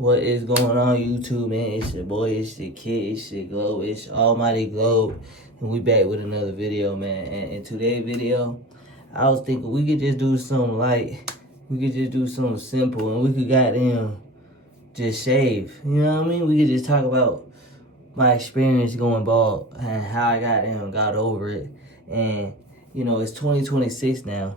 What is going on, YouTube, man? It's your boy, it's your kid, it's your globe, it's Almighty Globe, and we back with another video, man. And in today's video, I was thinking we could just do something light, we could just do something simple, and we could goddamn just shave. You know what I mean? We could just talk about my experience going bald and how I got over it. And you know, it's 2026 now,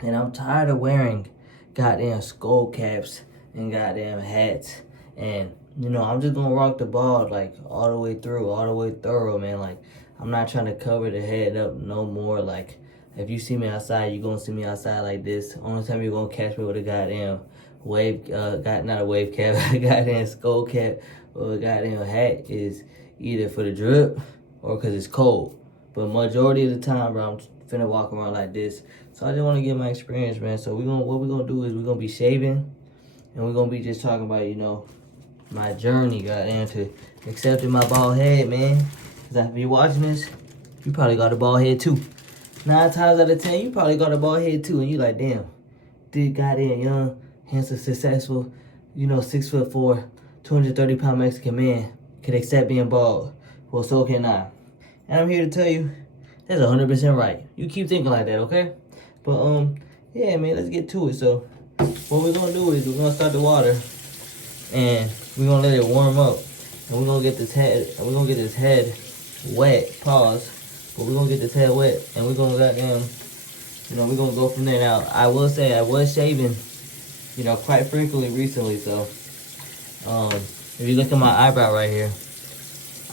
and I'm tired of wearing goddamn skull caps and goddamn hats. And you know, I'm just gonna rock the bald like all the way through, all the way thorough, man. Like, I'm not trying to cover the head up no more. Like, if you see me outside, you're gonna see me outside like this. Only time you're gonna catch me with a goddamn wave, not a wave cap, a goddamn skull cap or a goddamn hat is either for the drip or because it's cold. But majority of the time, bro, I'm finna walk around like this. So I just want to get my experience, man. So what we're gonna do is we're gonna be shaving, and we're gonna be just talking about, you know, my journey, goddamn, to accepting my bald head, man. Cause if you're watching this, you probably got a bald head too. 9 times out of 10, you probably got a bald head too, and you like, damn, this goddamn young, handsome, successful, you know, 6'4", 230-pound Mexican man can accept being bald. Well, so can I. And I'm here to tell you, that's 100% right. You keep thinking like that, okay? But yeah, man, let's get to it. So what we're gonna do is we're gonna start the water, and we're gonna let it warm up, and we're gonna get this head wet. Pause. But we're gonna get this head wet, and we're gonna goddamn, you know, we're gonna go from there. Now, I will say I was shaving, you know, quite frequently recently. So if you look at my eyebrow right here,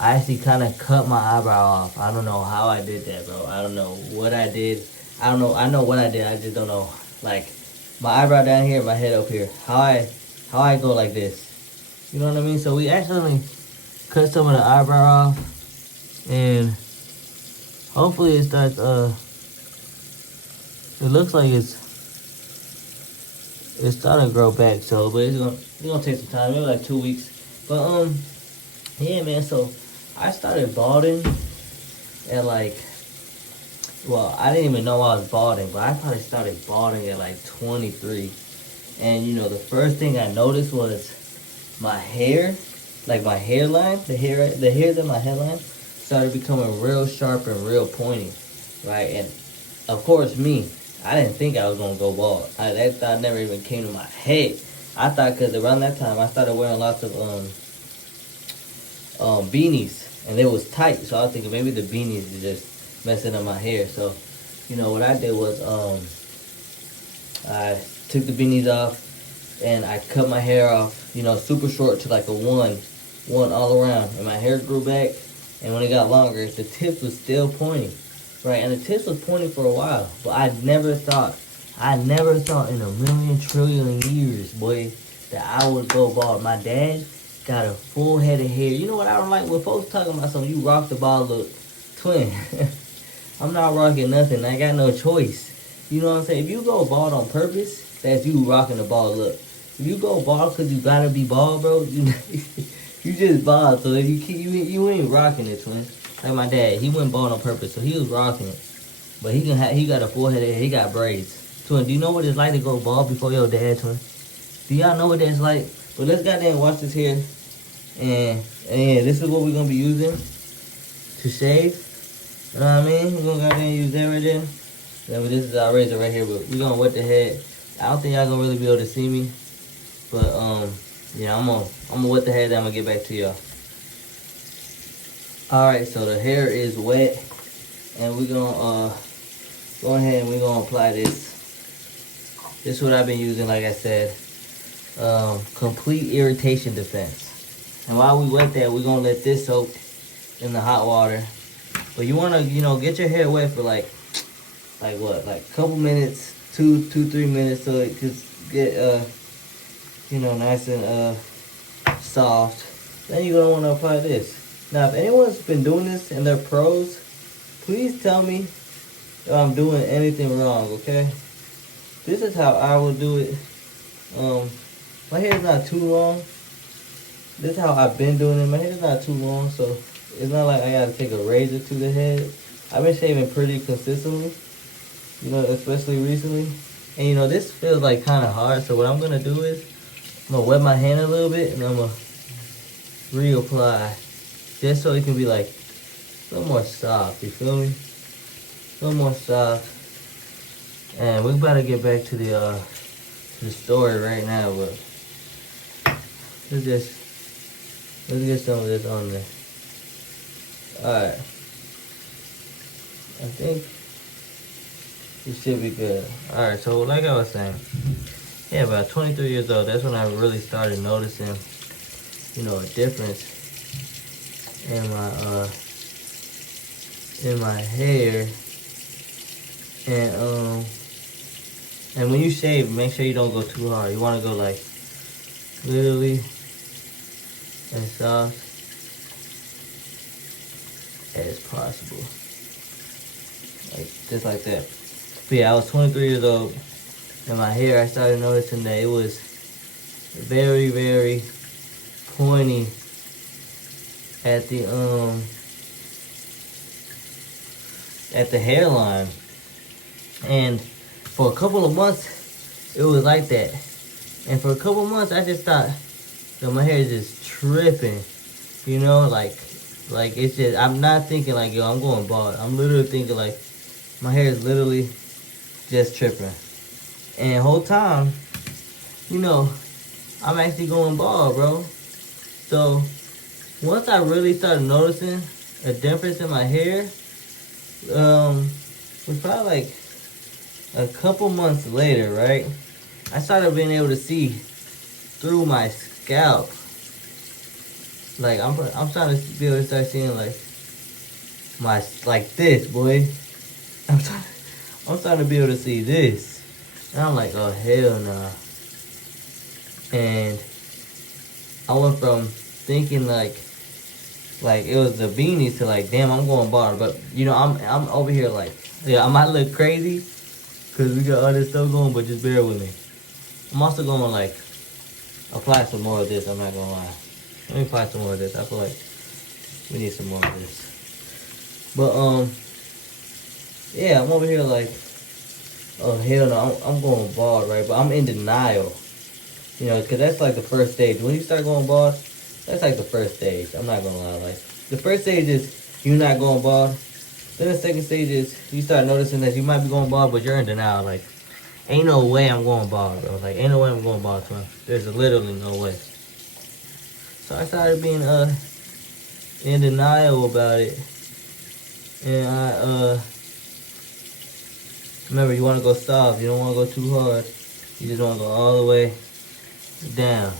I actually kind of cut my eyebrow off. I don't know how I did that, bro. I don't know what I did. I don't know. I know what I did. I just don't know. Like, my eyebrow down here, my head up here. How I go like this. You know what I mean? So we actually cut some of the eyebrow off, and hopefully it starts. It looks like it's starting to grow back. So, but it's gonna take some time. Maybe like 2 weeks. But yeah, man. So I started balding at like, well, I didn't even know I was balding, but I probably started balding at like 23. And you know, the first thing I noticed was my hair, like my hairline, the hairs in my headline started becoming real sharp and real pointy, right? And of course, I didn't think I was gonna go bald. That thought never even came to my head. I thought, because around that time I started wearing lots of beanies, and it was tight, so I was thinking maybe the beanies is just messing up my hair. So, you know, what I did was I took the beanies off, and I cut my hair off, you know, super short to like a one all around, and my hair grew back. And when it got longer, the tips was still pointing, right? And the tips was pointing for a while, but I never thought in a million trillion years, boy, that I would go bald. My dad got a full head of hair. You know what I don't like? When folks talking about something, you rock the bald look. Twin, I'm not rocking nothing. I got no choice. You know what I'm saying? If you go bald on purpose, that's you rocking the bald look. If you go bald because you gotta be bald, bro, you just bald. So if you ain't rocking it, twin. Like my dad, he went bald on purpose, so he was rocking it. But he got a full head of hair. He got braids. Twin, do you know what it's like to go bald before your dad, twin? Do y'all know what that's like? But let's goddamn wash this hair. And this is what we're gonna be using to shave. You know what I mean? We're gonna goddamn use that right there. Then this is our razor right here, but we're gonna wet the head. I don't think y'all gonna really be able to see me. But yeah, I'm gonna wet the head, then I'm gonna get back to y'all. Alright, so the hair is wet, and we're gonna go ahead and we're gonna apply this. This is what I've been using, like I said. Complete irritation defense. And while we wet that, we're gonna let this soak in the hot water. But you wanna, you know, get your hair wet for like what? Like a couple minutes, 3 minutes, so it could get you know, nice and soft. Then you're gonna wanna apply this. Now, if anyone's been doing this and they're pros, please tell me if I'm doing anything wrong, okay? This is how I would do it. My hair's not too long. This is how I've been doing it. My hair's not too long, so it's not like I gotta take a razor to the head. I've been shaving pretty consistently, you know, especially recently. And you know, this feels like kind of hard, so what I'm gonna do is I'm gonna wet my hand a little bit and I'm gonna reapply just so it can be like a little more soft, you feel me? A little more soft. And we about to get back to the story right now, but let's get some of this on there. Alright. I think it should be good. Alright, so like I was saying, yeah, about 23 years old, that's when I really started noticing, you know, a difference in my hair. And when you shave, make sure you don't go too hard. You want to go like literally as soft as possible, like just like that. But yeah, I was 23 years old, and my hair, I started noticing that it was very, very pointy at the hairline. And for a couple of months, it was like that. And for a couple of months, I just thought that my hair is just tripping. You know, like it's just, I'm not thinking like, yo, I'm going bald. I'm literally thinking like, my hair is literally just tripping. And the whole time, you know, I'm actually going bald, bro. So, once I really started noticing a difference in my hair, it was probably like a couple months later, right? I started being able to see through my scalp. Like I'm starting to be able to start seeing like like this, boy. I'm starting to be able to see this. And I'm like, oh hell nah. And I went from thinking like it was the beanies to like, damn, I'm going bald. But you know, I'm over here like, yeah, I might look crazy because we got all this stuff going, but just bear with me. I'm also going to like apply some more of this, I'm not gonna lie. Let me apply some more of this. I feel like we need some more of this. But yeah, I'm over here like, oh hell no, I'm going bald, right? But I'm in denial. You know, because that's like the first stage. When you start going bald, that's like the first stage. I'm not gonna lie. Like, the first stage is you're not going bald. Then the second stage is you start noticing that you might be going bald, but you're in denial. Like, ain't no way I'm going bald, bro. Like, ain't no way I'm going bald, twin. There's literally no way. So I started being in denial about it. And I remember, you want to go soft. You don't want to go too hard. You just want to go all the way down,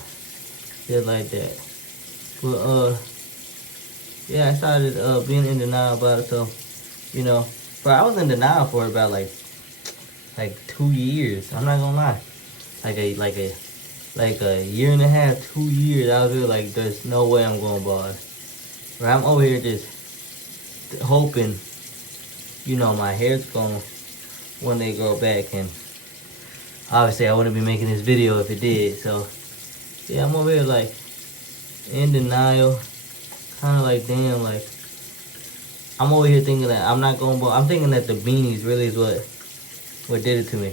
just like that. But yeah, I started being in denial about it. So, you know, but I was in denial for about like 2 years. I'm not gonna lie, like a year and a half, 2 years. I was really like, there's no way I'm going bald. But I'm over here just hoping, you know, my hair's gonna one day grow back. And obviously I wouldn't be making this video if it did. So yeah, I'm over here like in denial, kind of like, damn, like I'm over here thinking that I'm not going bald. I'm thinking that the beanies really is what did it to me.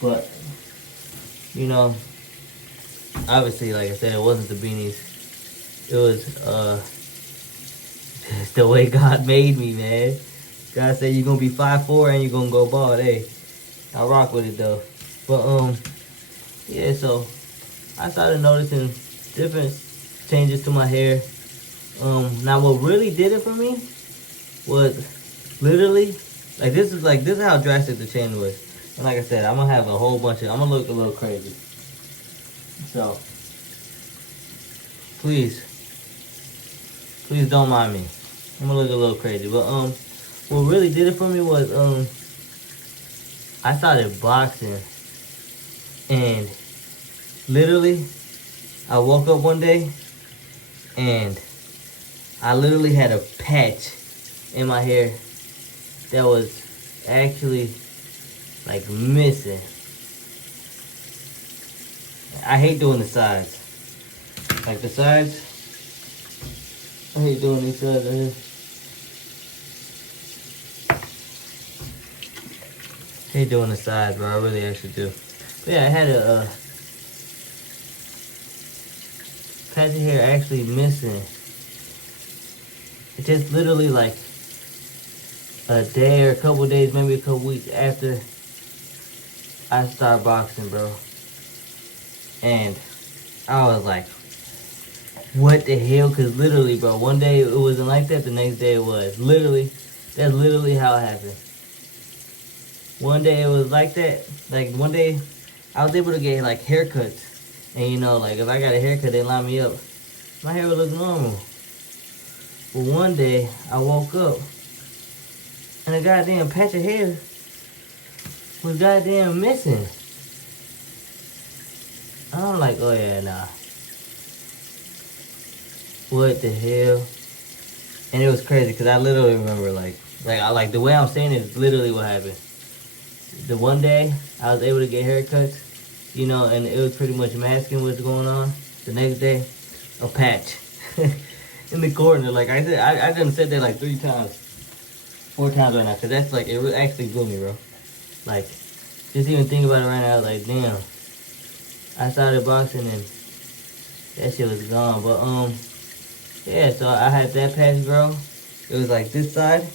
But you know, obviously, like I said, it wasn't the beanies. It was it's the way God made me, man. God said you're gonna be 5'4" and you're gonna go bald. Hey, I rock with it though. But yeah, so I started noticing different changes to my hair. Now what really did it for me was literally this is how drastic the change was. And like I said, I'm gonna have a whole bunch of, I'm gonna look a little crazy. So please don't mind me. I'm gonna look a little crazy. But what really did it for me was I started boxing. And literally, I woke up one day and I literally had a patch in my hair that was actually like missing. I hate doing the sides. Like the sides, I hate doing these sides right here. Hate doing the sides, bro. I really actually do. But yeah, I had a patch of hair actually missing. It's just literally like a day or a couple days, maybe a couple weeks after I start boxing, bro. And I was like, what the hell? Cause literally, bro, one day it wasn't like that, the next day it was. Literally, that's literally how it happened. One day it was like that. Like one day I was able to get like haircuts. And you know, like if I got a haircut, they line me up. My hair would look normal. But one day I woke up and a goddamn patch of hair was goddamn missing. I'm like, oh yeah, nah. What the hell? And it was crazy because I literally remember like the way I'm saying it is literally what happened. The one day I was able to get haircuts, you know, and it was pretty much masking what's going on. The next day, a patch in the corner. Like I said, I done said that like 4 times right now, cause that's like it really actually blew me, bro. Like just even think about it right now, like damn. I started boxing and that shit was gone, but yeah. So I had that patch, bro. It was like this side,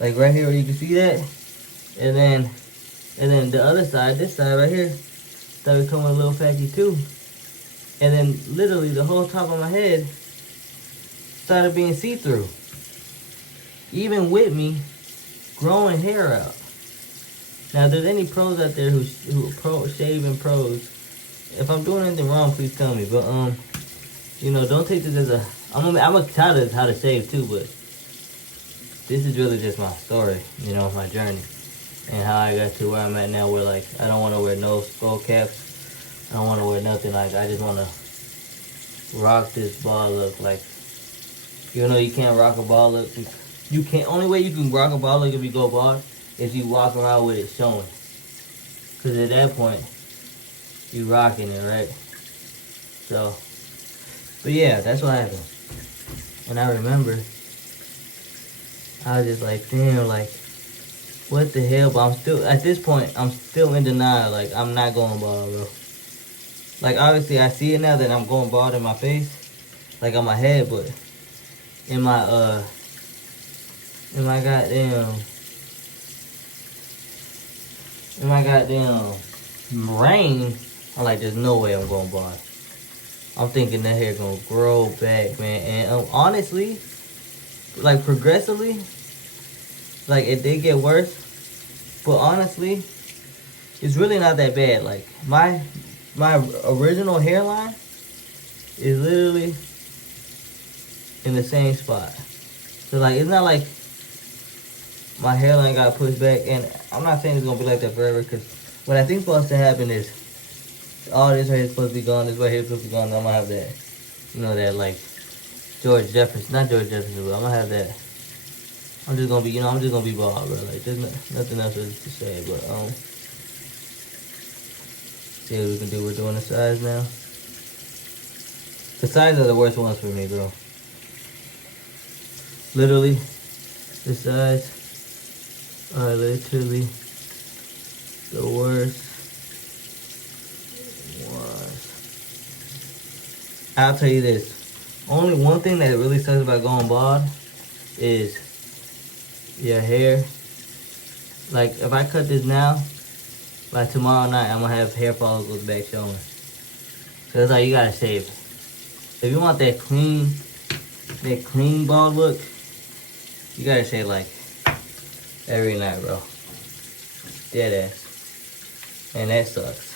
like right here where you can see that, and then the other side, this side right here, started becoming a little patchy too. And then literally the whole top of my head started being see-through. Even with me growing hair out. Now, if there's any pros out there who shaving pros, if I'm doing anything wrong, please tell me. But you know, don't take this as a. I'm gonna tell you how to shave too, but this is really just my story. You know, my journey and how I got to where I'm at now. Where like I don't want to wear no skull caps. I don't want to wear nothing. Like I just want to rock this bald look. Like you know, you can't rock a bald look. You can't. Only way you can rock a bald look if you go bald is you walk around with it showing. Cause at that point, you rocking it, right? So, but yeah, that's what happened. And I remember, I was just like, damn, like, what the hell? But I'm still, at this point, I'm still in denial. Like, I'm not going bald, bro. Like, obviously, I see it now that I'm going bald in my face, like on my head, but in my goddamn brain, I'm like, there's no way I'm going bald. I'm thinking that hair gonna grow back, man. And honestly, like progressively, like it did get worse. But honestly, it's really not that bad. Like my original hairline is literally in the same spot. So like it's not like my hairline got pushed back. And I'm not saying it's gonna be like that forever, because what I think is supposed to happen is all this hair is supposed to be gone, this right here is supposed to be gone, and I'm gonna have that, you know, that like George Jefferson, not George Jefferson, but I'm gonna have that. I'm just gonna be, you know, I'm just gonna be bald, bro. Like there's nothing else really to say, but see what we can do. We're doing the sides now. The sides are the worst ones for me, bro. Literally, the sides are literally the worst. I'll tell you this. Only one thing that really sucks about going bald is your hair. Like, if I cut this now, by tomorrow night, I'm going to have hair follicles back showing. So it's like, you got to shave it. If you want that clean bald look, you got to shave, like, every night, bro. Dead ass. And that sucks.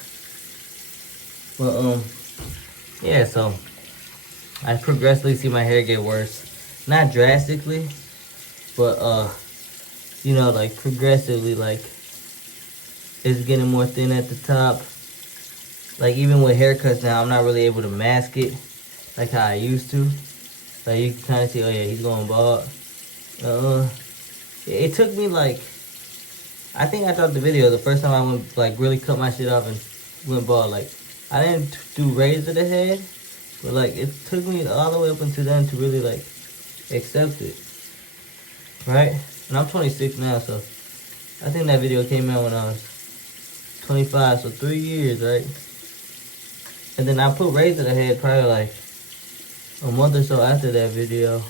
Well, yeah, so I progressively see my hair get worse. Not drastically, but you know, like progressively, like it's getting more thin at the top. Like even with haircuts now, I'm not really able to mask it like how I used to. Like you can kind of see, oh yeah, he's going bald. It took me like, I think I dropped the video the first time I went like really cut my shit off and went bald. Like I didn't do razor the head, but like it took me all the way up until then to really like accept it, right? And I'm 26 now, so I think that video came out when I was 25, so 3 years, right? And then I put razor the head probably like a month or so after that video.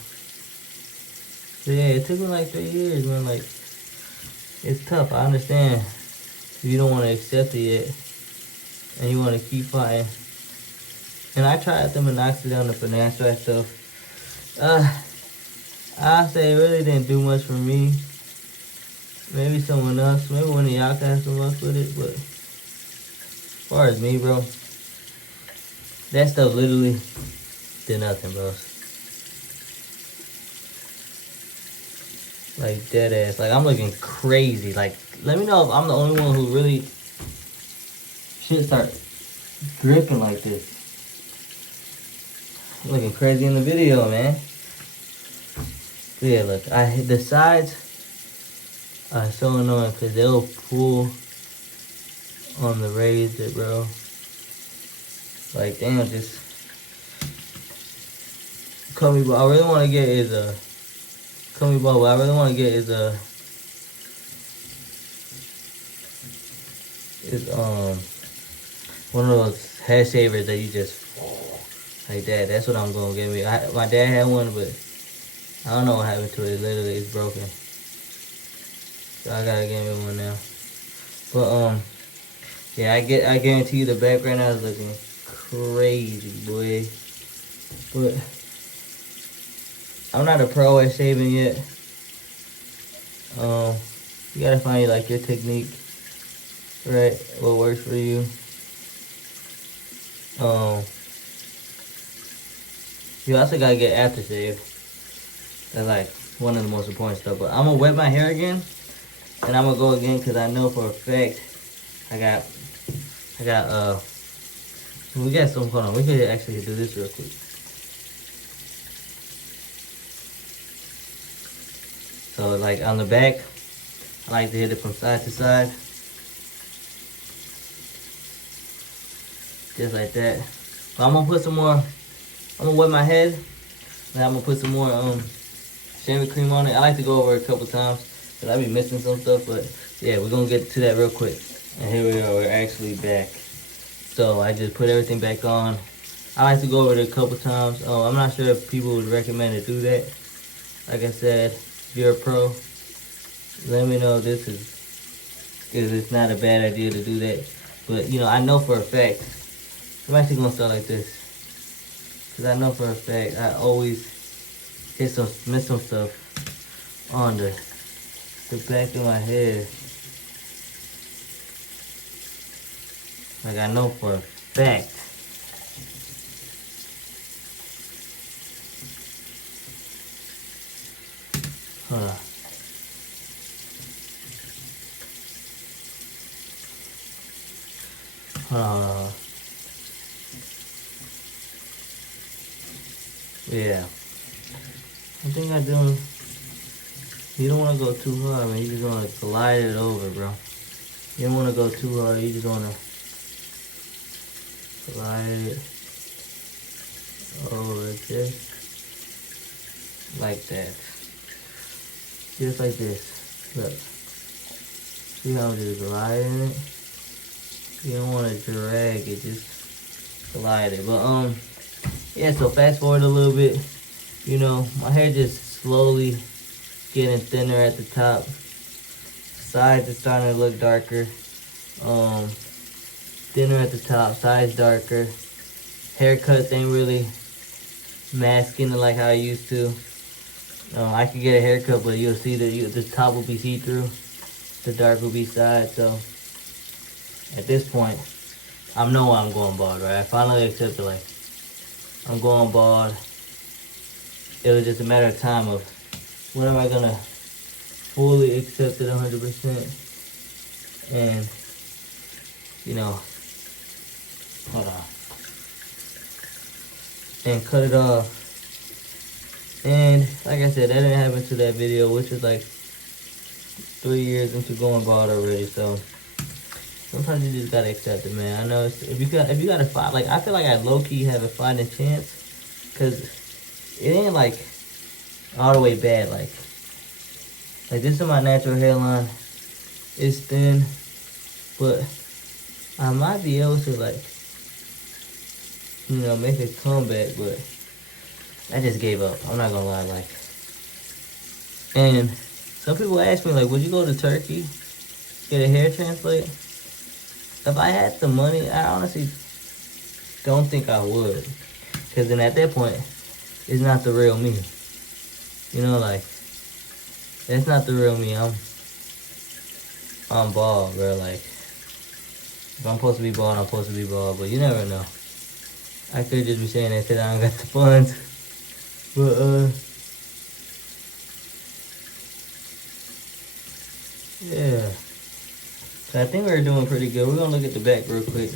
So yeah, it took me like 3 years, man. Like, it's tough. I understand if you don't want to accept it yet and you want to keep fighting. And I tried the minoxidil and the finasteride stuff. I say it really didn't do much for me. Maybe someone else, maybe one of y'all can have some luck with it, but as far as me, bro, that stuff literally did nothing, bro. Like, dead ass. Like, I'm looking crazy. Like, let me know if I'm the only one who really shit start dripping like this. I'm looking crazy in the video, man. But yeah, look, I hit the sides are so annoying because they'll pull on the razor, bro. Like, damn, just cut me. But I really want to get is a cut me ball. What I really want to get is one of those hair shavers that you just like that. That's what I'm gonna get me. My dad had one, but I don't know what happened to it. Literally, it's broken. So I gotta get me one now. But yeah, I guarantee you the background now is looking crazy, boy. But I'm not a pro at shaving yet. You gotta find like your technique, right? What works for you. You also gotta get aftershave. That's like one of the most important stuff. But I'm gonna wet my hair again, and I'm gonna go again because I know for a fact we got some. Hold on, we could actually do this real quick. So like on the back, I like to hit it from side to side, just like that. But I'm gonna put some more. I'm gonna wet my head, and I'm gonna put some more shaving cream on it. I like to go over it a couple times, but I be missing some stuff. But yeah, we're gonna get to that real quick. And here we are. We're actually back. So I just put everything back on. I like to go over it a couple times. I'm not sure if people would recommend to do that. Like I said, if you're a pro, let me know if it's not a bad idea to do that. But you know, I know for a fact, I'm actually gonna start like this. Cause I know for a fact, I always miss some stuff on the back of my head. Like I know for a fact. Hold on. Yeah. I think I do. You don't want to go too hard, man. You just want to glide it over, bro. You don't want to go too hard. You just want to glide it over just like that. Just like this. Look. See how I'm just gliding it? You don't want to drag it, just glide it. But yeah, so fast forward a little bit. You know, my hair just slowly getting thinner at the top. Sides is starting to look darker. Thinner at the top, sides darker. Haircuts ain't really masking it like how I used to. I could get a haircut, but you'll see that the top will be see-through. The dark will be side, so at this point, I know I'm going bald, right? I finally accepted, like, I'm going bald. It was just a matter of time of when am I gonna fully accept it 100%, and you know, hold on, and cut it off. And like I said, that didn't happen to that video, which is like 3 years into going bald already. So sometimes you just gotta accept it, man. I know if you got a fight, like I feel like I low key have a fighting chance, cause it ain't like all the way bad. Like this is my natural hairline. It's thin, but I might be able to, like, you know, make a comeback. But I just gave up. I'm not gonna lie, like. And some people ask me, like, would you go to Turkey, get a hair transplant? If I had the money, I honestly don't think I would. Because then at that point, it's not the real me. You know, like, that's not the real me. I'm bald, bro. Like, if I'm supposed to be bald, I'm supposed to be bald. But you never know. I could just be saying that because I don't got the funds. But, yeah. So I think we're doing pretty good. We're going to look at the back real quick.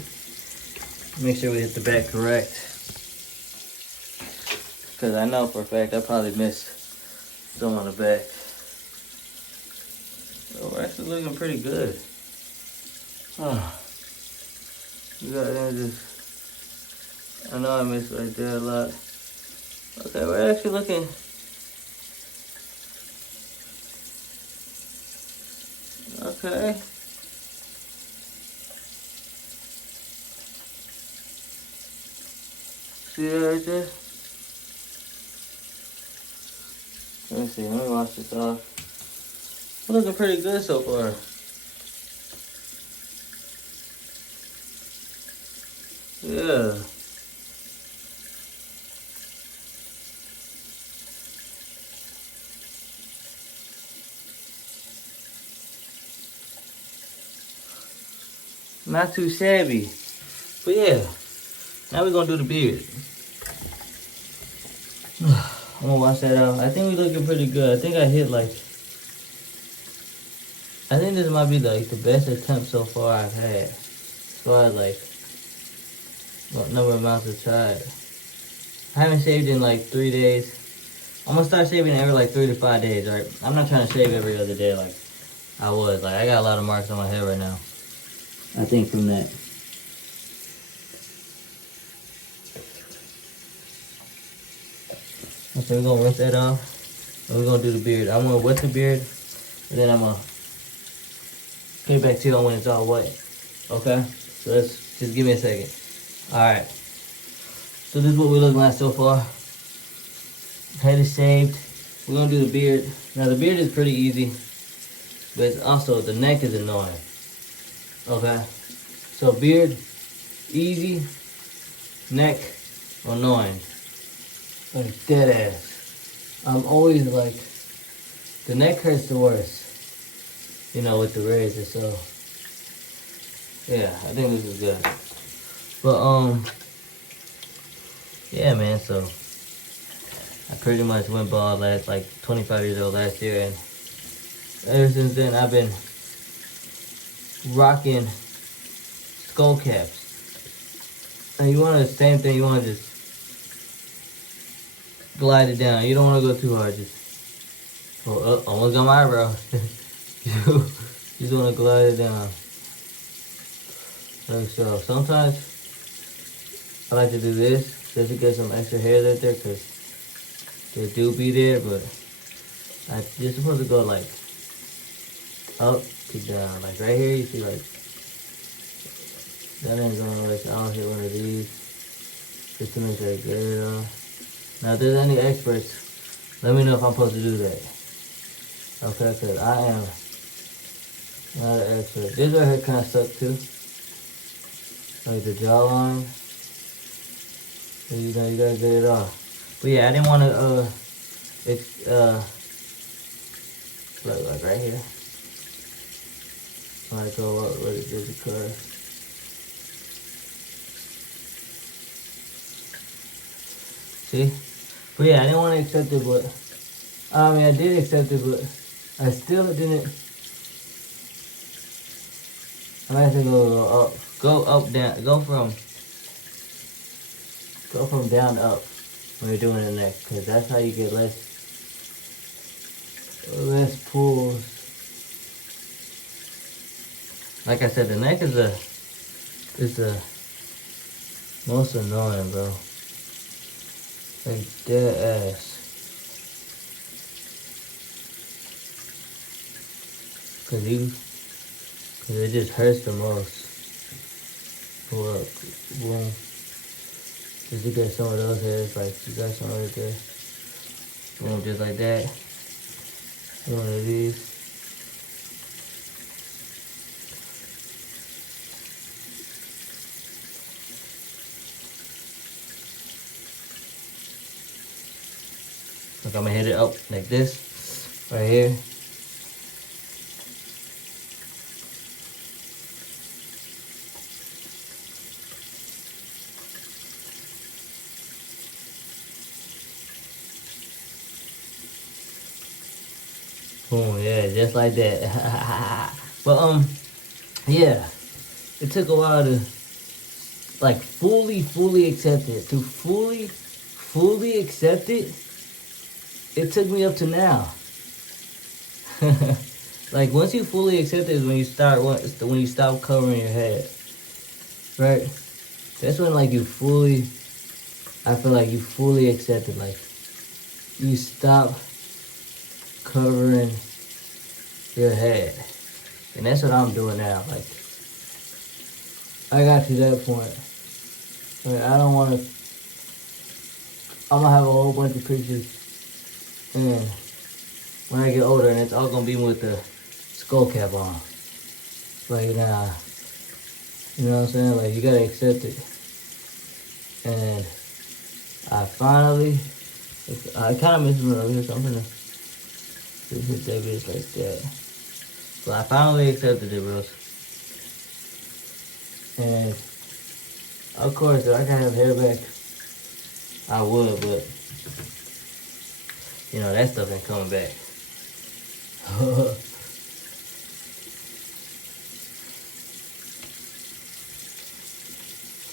Make sure we hit the back correct. Because I know for a fact I probably missed some on the back. So we're actually looking pretty good. We got just, I know I missed right there a lot. Okay, we're actually looking. Okay. See that right there? Let me see, let me wash this off. We're looking pretty good so far. Yeah. Not too shabby. But yeah, now we're gonna do the beard. I'm gonna wash that out. I think we're looking pretty good. I think I hit like, I think this might be like the best attempt so far I've had. As far as like, what number of amounts I've tried. I haven't shaved in like 3 days. I'm gonna start shaving every like 3 to 5 days, right? I'm not trying to shave every other day like I was. Like, I got a lot of marks on my head right now. I think from that. Okay, we're gonna rinse that off. And we're gonna do the beard. I'm gonna wet the beard. And then I'm gonna get back to you when it's all wet. Okay? So let's just give me a second. Alright. So this is what we look like so far. Head is shaved. We're gonna do the beard. Now the beard is pretty easy. But it's also, the neck is annoying. Okay? So beard, easy. Neck, annoying. Like dead ass. I'm always like, the neck hurts the worst. You know, with the razor, so. Yeah, I think this is good. But, yeah, man, so. I pretty much went bald like 25 years old last year, and ever since then I've been rocking skull caps. And you want the same thing, you want to just glide it down. You don't want to go too hard, just, oh, almost got my eyebrow. You just want to glide it down. Like so. Sometimes I like to do this just to get some extra hair right there, because they do be there, but you're supposed to go like up to down. Like right here, you see like, that ain't gonna work. I'll hit one of these just to make sure I get it on. Now if there's any experts, let me know if I'm supposed to do that. Okay, because I am not an expert. This right here kind of sucked too. Like the jawline. So you know, you gotta get it off. But yeah, I didn't want to, look, like right here. I go up with it, there's a curve. See? But yeah, I didn't want to accept it, but, I mean, I did accept it, but I still didn't. I'm gonna have to go up, down, go from down to up when you're doing the neck, because that's how you get less pulls. Like I said, the neck is the most annoying, bro. Like dead ass. Cause it just hurts the most. Pull up, boom. Just look at some of those hairs, like you got some right there. Boom, just like that. One of these. Like I'm gonna hit it up like this, right here. Boom, yeah, just like that. But yeah, it took a while to like fully accept it. To fully accept it, it took me up to now. Like once you fully accept it is when you stop covering your head, right? That's when like I feel like you fully accept it. Like you stop covering your head, and that's what I'm doing now. Like I got to that point. Like I don't want to. I'm gonna have a whole bunch of pictures, and when I get older, and it's all gonna be with the skull cap on. Like nah, you know what I'm saying? Like you gotta accept it. And I finally, I kind of missed one over here, so I'm gonna just hit that bitch like that. But I finally accepted it, bros. And of course, if I could have hair back, I would, but you know, that stuff ain't coming back.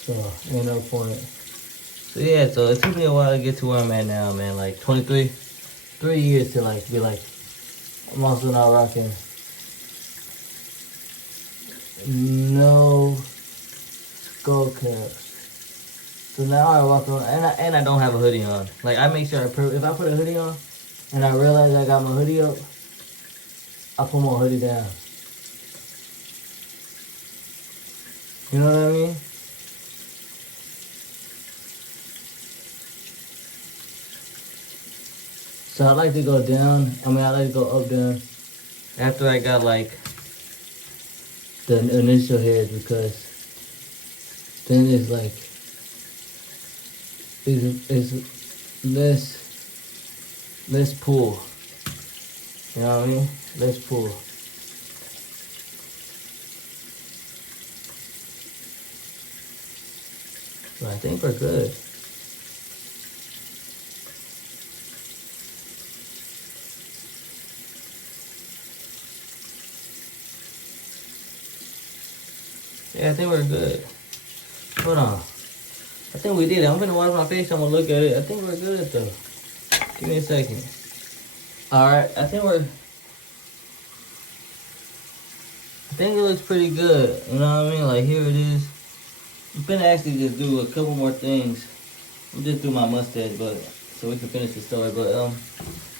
So, ain't no point. So yeah, so it took me a while to get to where I'm at now, man. Like 23, 3 years to like be like, I'm also not rocking no skull caps. So now I walk on, and I don't have a hoodie on. Like I make sure if I put a hoodie on, and I realize I got my hoodie up, I put my hoodie down. You know what I mean? So I like to go down. I like to go up, down. After I got like the initial hairs, because then it's like it's less pull. You know what I mean? Less pull. But I think we're good. Yeah, I think we're good. Hold on. I think we did it. I'm gonna wash my face. I'm gonna look at it. I think we're good though. Give me a second. Alright, I think it looks pretty good. You know what I mean? Like here it is. I'm gonna actually just do a couple more things. I'm just do my mustache, but so we can finish the story. But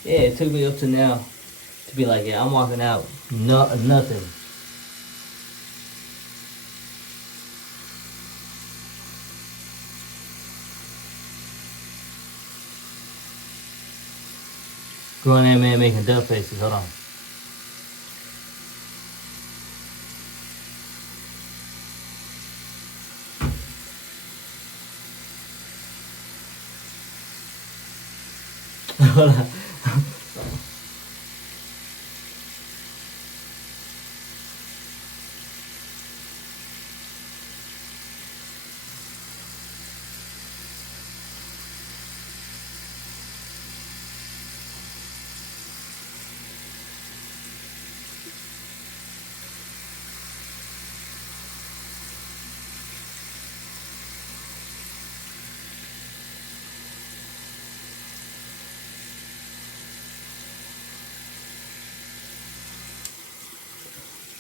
yeah, it took me up to now to be like, yeah, I'm walking out nothing. Grown ass man making duck faces. Hold on. Hold on.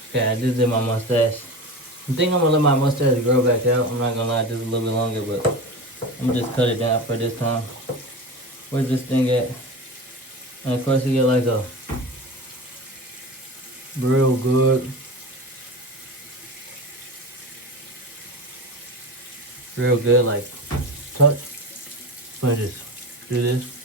Okay, I just did my mustache. I think I'm gonna let my mustache grow back out. I'm not gonna lie, just a little bit longer, but I'm gonna just cut it down for this time. Where's this thing at? And of course you get like a real good, like touch. What is this? Do this.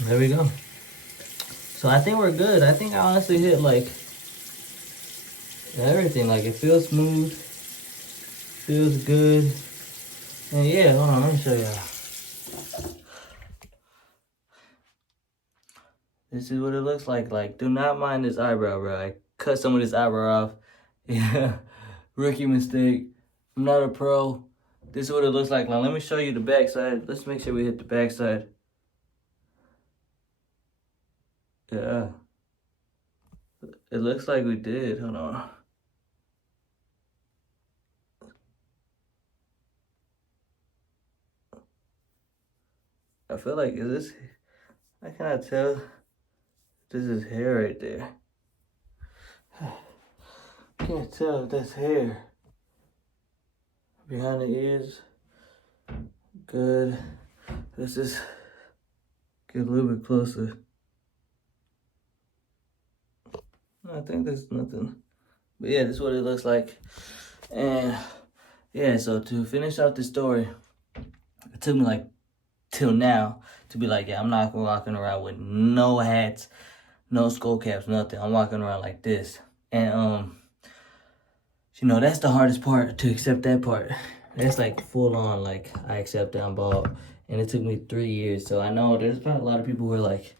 There we go. So I think we're good. I think I honestly hit like everything. Like it feels smooth, feels good. And yeah, hold on, let me show y'all. This is what it looks like. Like, do not mind this eyebrow, bro. I cut some of this eyebrow off. Yeah, rookie mistake. I'm not a pro. This is what it looks like. Now let me show you the back side. Let's make sure we hit the back side. Yeah. It looks like we did. Hold on. I feel like, is this, I cannot tell. This is hair right there. Can't tell if that's hair. Behind the ears. Good. Let's just get a little bit closer. I think there's nothing. But yeah, this is what it looks like. And yeah, so to finish out the story, it took me like till now to be like, yeah, I'm not walking around with no hats, no skull caps, nothing. I'm walking around like this. And you know, that's the hardest part, to accept that part. That's like full on, like I accept that I'm bald. And it took me 3 years. So I know there's probably a lot of people who are like,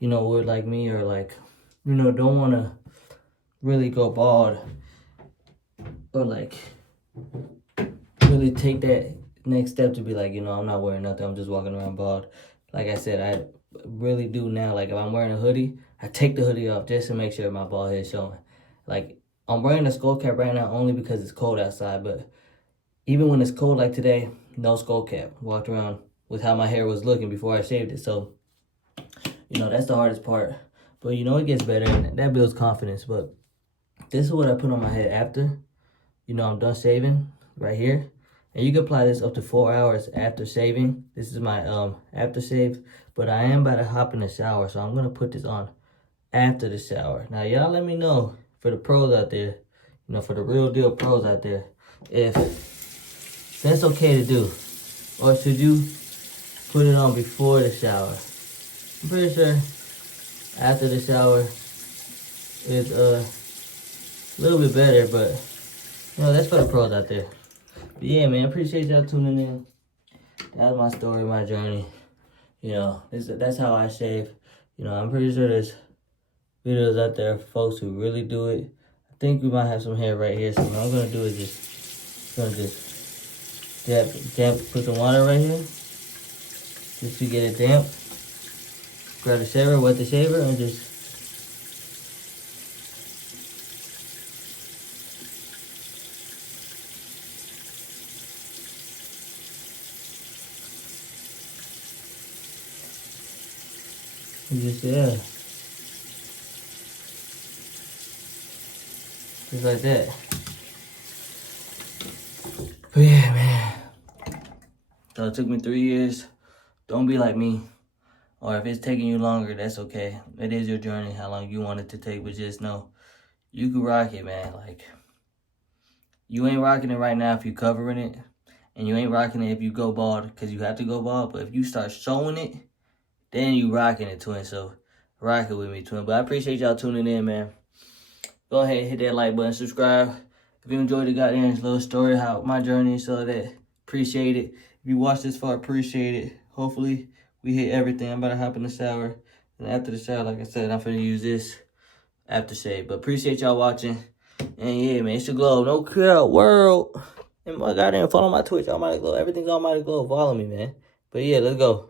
you know, weird like me, or like, you know, don't want to really go bald, or like really take that next step to be like, you know, I'm not wearing nothing, I'm just walking around bald. Like I said, I really do now. Like if I'm wearing a hoodie, I take the hoodie off just to make sure my bald head is showing. Like I'm wearing a skull cap right now only because it's cold outside, but even when it's cold like today, no skull cap. Walked around with how my hair was looking before I shaved it. So, you know, that's the hardest part. But you know, it gets better and that builds confidence. But this is what I put on my head after, you know, I'm done shaving right here. And you can apply this up to 4 hours after shaving. This is my after shave, but I am about to hop in the shower, so I'm gonna put this on after the shower. Now y'all let me know, for the pros out there, you know, for the real deal pros out there, if that's okay to do, or should you put it on before the shower? I'm pretty sure after the shower is a little bit better, but you know, that's for the pros out there. But yeah, man, appreciate y'all tuning in. That was my story, my journey. You know, that's how I shave. You know, I'm pretty sure there's videos out there for folks who really do it. I think we might have some hair right here. So what I'm gonna do is just damp, put some water right here, just to get it damp. Grab the shaver, wet the shaver, and just yeah, just like that. But yeah, man. So it took me 3 years. Don't be like me. Or if it's taking you longer, that's okay. It is your journey, how long you want it to take. But just know, you can rock it, man. Like, you ain't rocking it right now if you covering it. And you ain't rocking it if you go bald, because you have to go bald. But if you start showing it, then you rocking it, twin. So rock it with me, twin. But I appreciate y'all tuning in, man. Go ahead and hit that like button, subscribe. If you enjoyed the goddamn little story, how my journey and so that, appreciate it. If you watched this far, appreciate it. Hopefully we hit everything. I'm about to hop in the shower. And after the shower, like I said, I'm finna use this aftershave. But appreciate y'all watching. And yeah, man, it's your globe. No care world. And my goddamn, follow my Twitch, AlmightyGlobe. Everything's AlmightyGlobe. Follow me, man. But yeah, let's go.